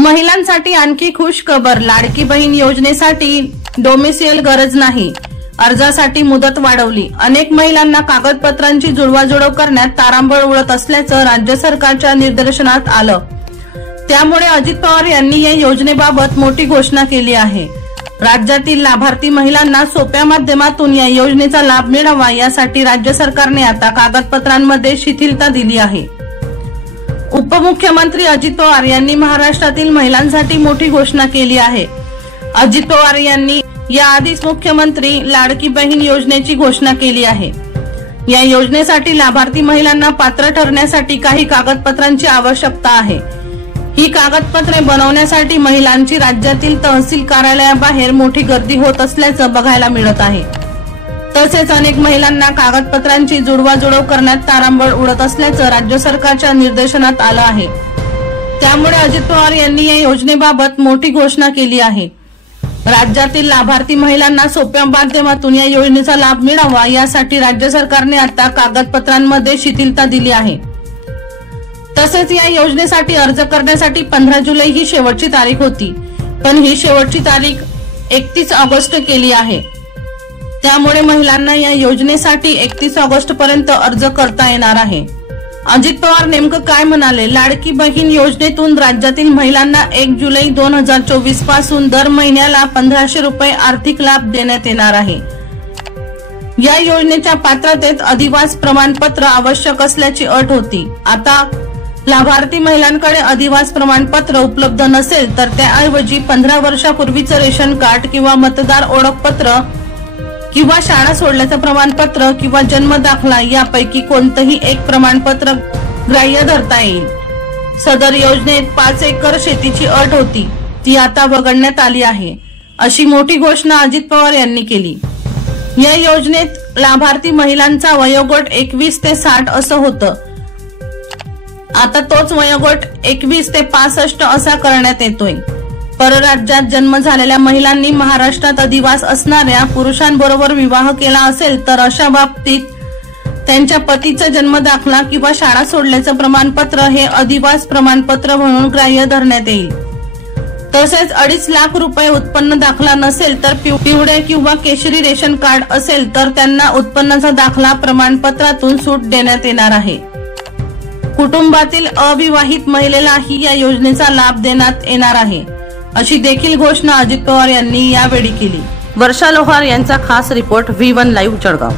महिलांसाठी आणखी खुश खबर, लाडकी बहीण योजनेसाठी डोमिसाईल गरज नाही, अर्जासाठी मुदत वाढवली। अनेक महिलांना कागदपत्रांची जुळवाजुळव करण्यात तारांबळ उडत असल्याचं राज्य सरकारच्या निदर्शनास आलं। त्यामुळे अजित पवार यांनी या योजनेबाबत मोठी घोषणा केली आहे। राज्यातील लाभार्थी महिलांना सोप्या माध्यमातून या योजनेचा लाभ मिळावा यासाठी राज्य सरकारने आता कागदपत्रांमध्ये शिथिलता दिली आहे। उपमुख्यमंत्री अजित पवार यांनी महाराष्ट्रातील महिलांसाठी मोठी घोषणा केली आहे। अजित पवार यांनी याआधीच मुख्यमंत्री लाडकी बहीण योजनेची घोषणा केली आहे। या योजनेसाठी लाभार्थी महिलांना पात्र ठरण्यासाठी काही कागदपत्रांची आवश्यकता आहे। ही कागदपत्रे बनवण्यासाठी महिलांची राज्यातील तहसील कार्यालयाबाहेर मोठी गर्दी होत असल्याचं बघायला मिळत आहे। तसेच अनेक महिलांना कागदपत्रांची जुळवाजुळव करण्यात तारांबळ उडत असल्याचं राज्य सरकारच्या निर्देशनात आलं आहे। त्यामुळे अजित पवार यांनी या योजनेबाबत मोठी घोषणा केली आहे। राज्यातील लाभार्थी महिलांना सोप्या माध्यमातून या योजनेचा लाभ मिळावा यासाठी राज्य सरकारने आता कागदपत्रांमध्ये शिथिलता दिली आहे। तसेच या योजनेसाठी अर्ज करण्यासाठी 15 जुलै ही शेवटची तारीख होती, पण ही शेवटची तारीख 31 ऑगस्ट केली आहे। त्यामुळे महिलांना या योजनेसाठी 31 ऑगस्ट पर्यंत अर्ज करता येणार आहे। अजित पवार नेमकं काय म्हणाले? लाडकी बहीण योजनेतून राज्यातील महिलांना 1 जुलै 2024 पासून दर महिन्याला 1500 रुपये आर्थिक लाभ देण्यात येणार आहे। या योजनेच्या पात्रतेत अधिवास प्रमाणपत्र आवश्यक असल्याची अट होती। आता लाभार्थी महिलांकडे अधिवास प्रमाणपत्र उपलब्ध नसेल तर त्याऐवजी 15 वर्षापूर्वीचं रेशन कार्ड किंवा मतदार ओळखपत्र किंवा शाळा सोडल्याचं प्रमाणपत्र किंवा जन्म दाखला यापैकी कोणतंही एक प्रमाणपत्र ग्राह्य धरता येईल। सदर योजनेत 5 एकर शेतीची अट होती, ती आता वगळण्यात आली आहे, अशी मोठी घोषणा अजित पवार यांनी केली। या योजनेत लाभार्थी महिलांचा वयोगट 21 ते 60 असं होतं, आता तोच वयोगट 21 ते 65 असा करण्यात येतोय। परराज्यात जन्म झालेल्या महिलांनी महाराष्ट्रात अधिवास असणाऱ्या पुरुषांबरोबर विवाह केला असेल तर अशा बाबतीत त्यांच्या पतीचा जन्म दाखला किंवा शाळा सोडल्याचं प्रमाणपत्र हे अधिवास प्रमाणपत्र म्हणून ग्राह्य धरण्यात येईल। तसेच 2.5 लाख रुपये उत्पन्न दाखला नसेल तर पिवळे किंवा केशरी रेशन कार्ड असेल तर त्यांना उत्पन्नाचा दाखला प्रमाणपत्रातून सूट देण्यात येणार आहे। कुटुंबातील अविवाहित महिलेलाही या योजनेचा लाभ देण्यात येणार आहे, अशी देखील घोषणा अजित पवार यांनी यावेळी केली। वर्षा लोहार यांचा खास रिपोर्ट V1 लाईव्ह जळगाव।